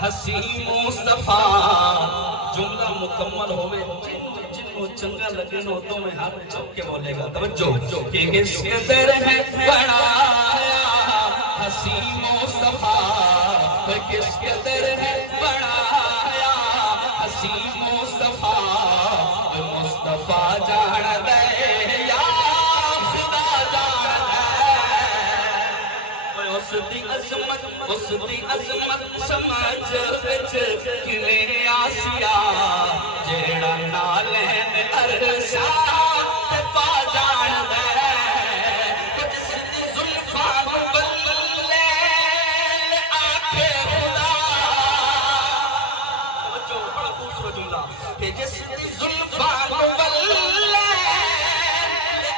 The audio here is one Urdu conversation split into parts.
حسین مصطفیٰ جملہ مکمل ہوئے جنہوں چنگا لگے نو تو میں ہاتھ چوک کے بولے گا توجہ کہ کس قدر ہے بنایا حسین مصطفیٰ کس قدر ہے بنایا حسین مصطفیٰ مصطفیٰ جان دے یا خدا جان دے اس دی عظمت سمجھ وچ کنے آسیا جیڑا نالین عرشا تے پا جان دے جس دی زلفاں بلے آکھے خدا توجہ بڑا خوبصورت جملہ کہ جس دی زلفاں بلے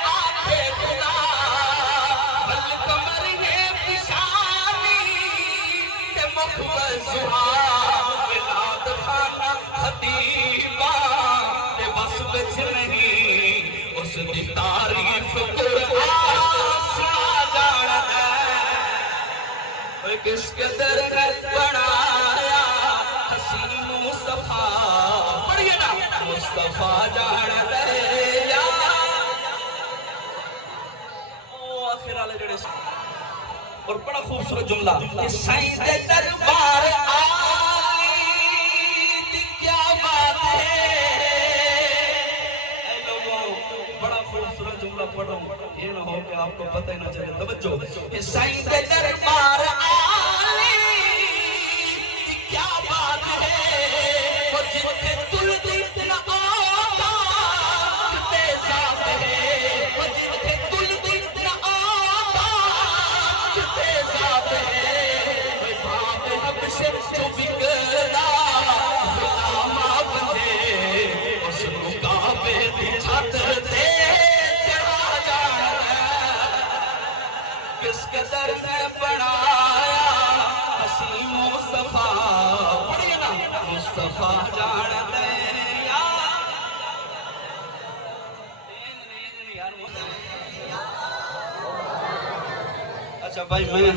آکھے خدا بل کمر ہے پیشانی تے مخبر زہار ولاد خانہ خطیبہ تے بس بچ نہیں اس دی تعریف قرآن سنا جان دے کس قدر ہے بنایا حسین مصطفیٰ پڑھئے نا مصطفیٰ جان دے یا آخر آلے جڑے اور بڑا خوبصورت جملہ کہ سائیں دے دربار آلی دی کیا بات ہے اے لوگوں بڑا خوبصورت جملہ پڑھو یہ نہ ہو کہ آپ کو پتہ ہی نہ چلے توجہ کہ سائیں دے دربار آلی دی کیا بات ہے وہ جتنے تل دی نہ آتا کتے ذات ہے وہ جتنے تل دی نہ آتا کتے ذات ہے وہ باب حبشے جو بگڑا غلامہ بندے اس مقابے دی چھت دے چڑھا جان دے کس قدر نے بنایا حسین مصطفیٰ پڑھئے نا مصطفیٰ جان دے یا اچھا بھائی میں